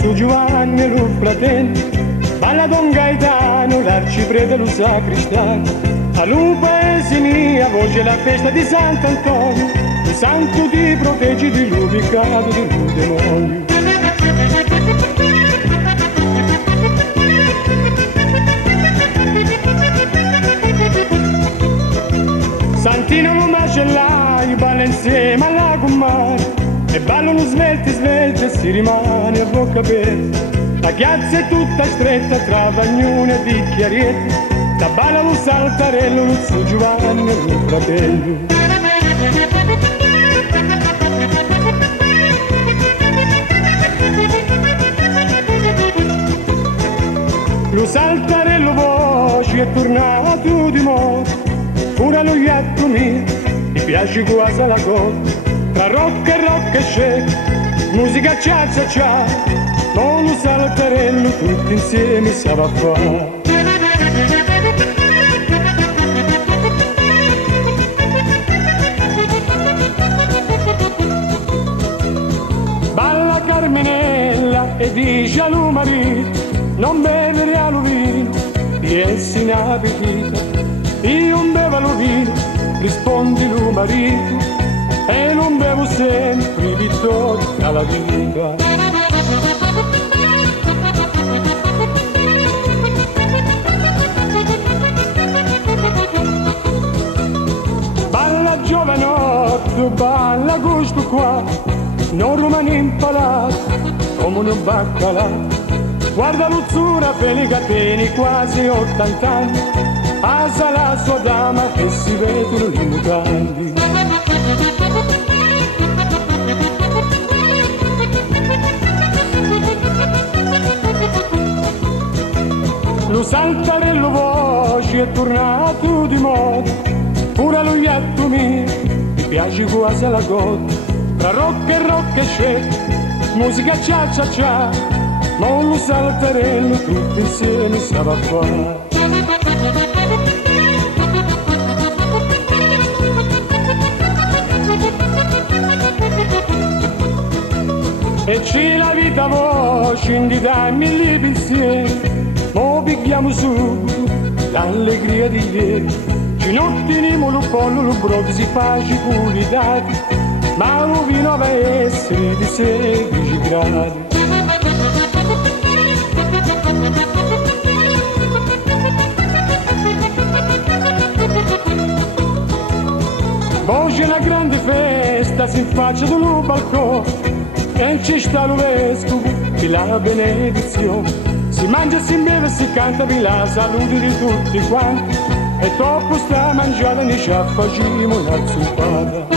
su Giovanni e lo fratello, balla Don Gaetano, l'arciprete lo sacristano, a lui paese mia voce la festa di Sant'Antonio, il santo ti proteggi di lui peccato di lui demonio. Santino lo macellaio, balla insieme alla comare, e ballano svelti e si rimane a bocca aperta. La piazza è tutta stretta tra Vagnone e Vicchiarietta, da balla lo saltarello, lo su Giovanni e lo fratello. Lo saltarello voce è tornato di moda, pure lo iatto mio, mi piace quasi la coda. Tra rock e shake, musica cia cia cia, con lo saltarello tutti insieme si va a fare. Balla Carmenella e dice allo marito, non bevere allo vino, piensi in appetito. Io non bevo allo vino, rispondi lo marito, e non bevo sempre vittoria alla vita. Balla giovanotto, balla gusto qua, non rimane impalato come un baccalà. Guarda l'uzzura per i capelli, quasi 80 anni, asa la sua dama e si vedono i mutanti. Lo saltarello voce è tornato di moda, pure lo iatto mio, mi piace quasi la coda. Tra rock e shake, musica cia cia cia, ma lo saltarello tutti insieme si va a fare. E c'è la vita voce in di dai mille pensieri, mo picchiamo su l'allegria di ieri. Ci non teniamo lo pollo, lo brodo si face pulitati, ma lo vino va essere di 16 gradi. Oggi è una grande festa, si faccia sul balcone, e ci sta lo vescovo che la benedizione. Si mangia, si beve, si canta per la salute di tutti quanti, e dopo sta mangiando ne ci facciamo una zuppata.